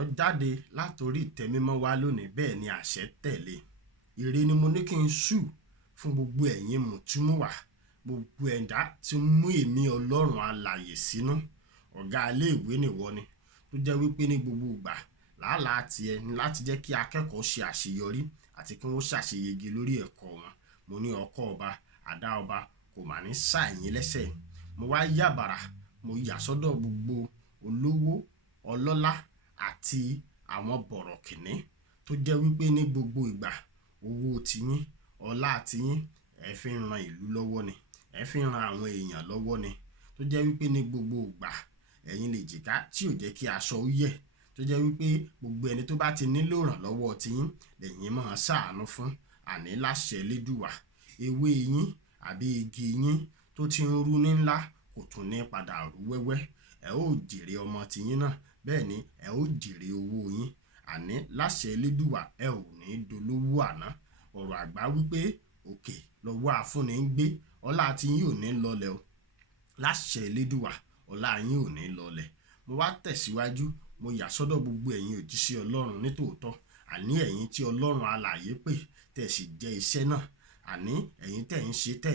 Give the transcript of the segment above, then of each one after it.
ọ̀rọ̀ jáde látorí ìtẹ́mímọ́ wá lónìí, bẹ́ẹ̀ ni àṣẹ tẹ̀lé. Ire ni mo ní kí n ṣù fún gbogbo ẹ̀yin mùtúmùwà, gbogbo ẹ̀dá tí ń mú èmi Ọlọ́run alààyè sínú. Ọ̀gá ilé ìwé nìwọ ni, tó jẹ́ wípé ní gbogbo ìgbà làálàá tiẹ̀ ní láti jẹ́ kí akẹ́kọ̀ọ́ ṣe àṣeyọrí àti kí wọ́n ṣàṣeyege lórí ẹ̀kọ́ wọn. Mo ní ọkọ́ ọba, àdá ọba kò mà ní sá ẹ̀yin lẹ́sẹ̀. Mo wá yàbàrà, mo yà sọ́dọ̀ gbogbo olówó, ọlọ́lá àti àwọn bọ̀rọ̀kìnní tó jẹ́ wípé ní gbogbo ìgbà owó tiyín, ọlá tiyín ẹ fi ń ran ìlú lọ́wọ́ ni, ẹ fi ń ran àwọn èèyàn lọ́wọ́ ni, tó jẹ́ wípé ní gbogbo ìgbà ẹ̀yin lè jìká tí ò jẹ́ kí aṣọ ó yẹ̀, tó jẹ́ wípé gbogbo ẹni tó bá ti nílò ìrànlọ́wọ́ tiyín lẹ́yìn máa ṣàánú fún. Àní láṣẹ Elédùwà, ewé yín àbí igi yín tó ti ń rú ní ńlá kò tún ní padà rú wẹ́wẹ́. Ẹ ó jèrè ọmọ tiyín náà, bẹ́ẹ̀ ni ẹ ó jèrè owó yín. Àní láṣẹ Elédùwà, ẹ ò ní dolówó àná. Ọ̀rọ̀ àgbà wípé òkè lọ́wọ́ afúnni ń gbé, ọlá tiyín ò ní lọlẹ̀ o. Láṣẹ Elédùwà, ọlá yín ò ní lọlẹ̀. Mo wá tẹ̀síwájú, mo yà sọ́dọ̀ gbogbo ẹ̀yin òjíṣẹ́ Ọlọ́run nítòótọ́. Àní ẹ̀yin tí Ọlọ́run alààyè pè tẹ̀ sì jẹ́ iṣẹ́ náà. Àní ẹ̀yin tẹ̀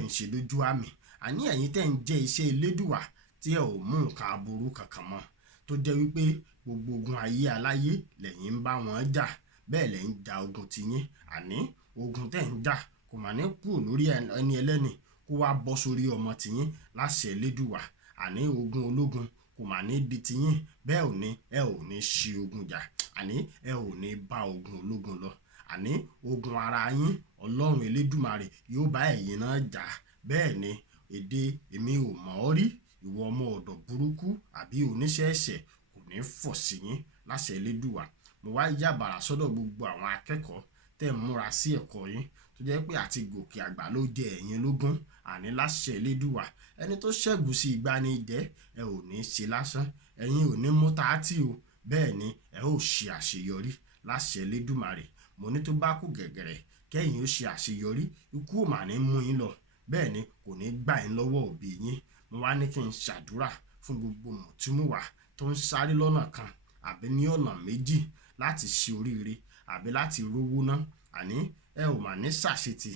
ń ṣe lójú àmì. Àní ẹ̀yin tẹ̀ ń jẹ́ iṣẹ́ Elédùwà tí ẹ ò mú nǹkan aburú kankan mọ́, tó jẹ́ wípé gbogbo ogun ayé aláyé lẹ́yìn ń bá wọn jà, bẹ́ẹ̀ lẹ́ ń ja ogun tiyín. Àní ogun tẹ̀ ń jà kò mà ní kúrò lórí ẹni ẹlẹ́ni kó wá bọ́ sórí ọmọ tiyín láṣẹ Elédùwà. Àní ogun ológun kò mà ní di tiyín, bẹ́ẹ̀ ò ní ẹ ò ní ṣi ogun jà. Àní ẹ ò ní bá ogun ológun lọ. Àní ogun ara yín Ọlọ́run Elédùmarè yóò bá ẹ̀yin náà jà. Bẹ́ẹ̀ ni èdè èmi ò mọ̀ ọ́ rí, ìwọ ọmọ ọ̀dọ̀ burúkú àbí oníṣẹ́ ẹ̀ṣẹ̀ kò ní fọ̀ sí yín láṣẹ Elédùwà. Mo wá yàbàrà sọ́dọ̀ gbogbo àwọn akẹ́kọ̀ọ́ tẹ́ ń múra sí ẹ̀kọ́ yín, tó jẹ́ pé àti gòkè àgbà ló jẹ ẹ̀yin lógún. Àní láṣẹ Elédùwà, ẹni tó ṣẹ́gun sí igba ni jẹ́, ẹ ò ní ṣe lásán, ẹ̀yin ò ní mú tààtì o. Bẹ́ẹ̀ ni ẹ ó ṣe àṣeyọrí láṣẹ Elédùmarè. Mo ní tó bá kù gẹ̀gẹ̀rẹ̀ kẹ́yìn ó ṣe àṣeyọrí, ikú ò mà ní mú yín lọ, bẹ́ẹ̀ ni kò ní gbà yín lọ́wọ́ òbí yín. Mo wá ní kí n ṣàdúrà fún gbogbo mùtúmùwà tó ń sáré lọ́nà kan àbí ní ọ̀nà méjì láti ṣe oríire àbí láti rówó ná. Àní ẹ ò mà ní ṣàṣetì,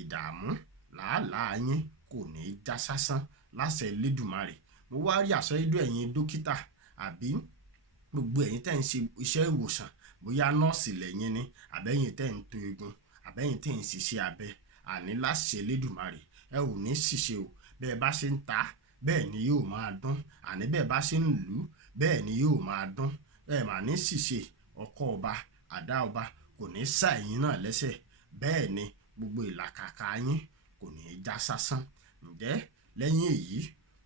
ìdààmú làálàá yín kò ní já sásán láṣẹ Elédùmarè. Mo wá rí àsọyédọ̀ ẹ̀yin dókítà àbí gbogbo ẹ̀yin tẹ́ ń ṣe iṣẹ́ ìwòsàn, bóyá nọ́ọ̀sì lẹ́yìn ni àbẹ́yìn tẹ́ ń to egun àbẹ́yìn tẹ́ ń ṣiṣẹ́ abẹ. Àní láṣẹ Elédùmarè, ẹ ò ní ṣìṣe o. Bẹ́ẹ̀ bá ṣe ń ta, bẹ́ẹ̀ ni yóò máa dún. Àní bẹ́ẹ̀ bá ṣe ń lù, bẹ́ẹ̀ ni yóò máa dún. Ẹ mà ní ṣìṣe, ọkọ́ ọba, àdá ọba kò ní sá ẹ̀yin náà lẹ́sẹ̀. Bẹ́ẹ̀ ni gbogbo ìlàkàkà yín kò ní já sásán. Ǹjẹ́ lẹ́yìn èyí,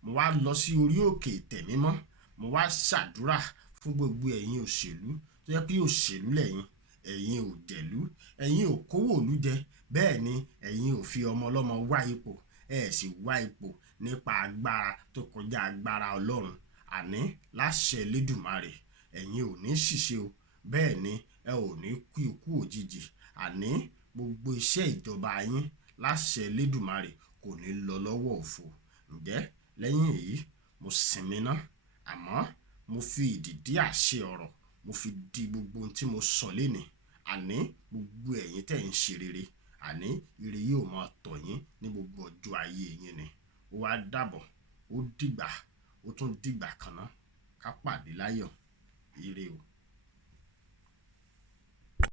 mo wá lọ sí orí òkè ìtẹ̀mímọ́, mo wá ṣàdúrà fún gbogbo ẹ̀yin òṣèlú tó jẹ́ pé òṣèlú lẹ́yìn, ẹ̀yin ò jẹ̀lú, ẹ̀yin ò kówó ìlú jẹ, bẹ́ẹ̀ ni ẹ̀yin ò fi ọmọ ọlọ́mọ wá ipò, ẹ sì wá ipò nípa agbára tó kọjá agbára Ọlọ́run. Àní láṣẹ Elédùmarè, ẹ̀yin ò ní ṣìṣe o, bẹ́ẹ̀ ni ẹ ò ní kú ikú òjijì. Àní gbogbo iṣẹ́ ìjọba yín láṣẹ Elédùmarè kò ní lọ lọ́wọ́ òfo. Ǹjẹ́ lẹ́yìn èyí, mo sinmi ná, àmọ́ mo fi ìdìdí àṣẹ ọ̀rọ̀ mo fi di gbogbo ohun tí mo sọ lénìí. Àní gbogbo ẹ̀yin tẹ́ ń ṣe rere, àní ire yóò máa tọ̀ yín ní gbogbo ọjọ́ ayé yín ni. Ó wá dàbọ̀, ó dìgbà, ó tún dìgbà kan náà. Ká pàdé láyọ̀. Ire o.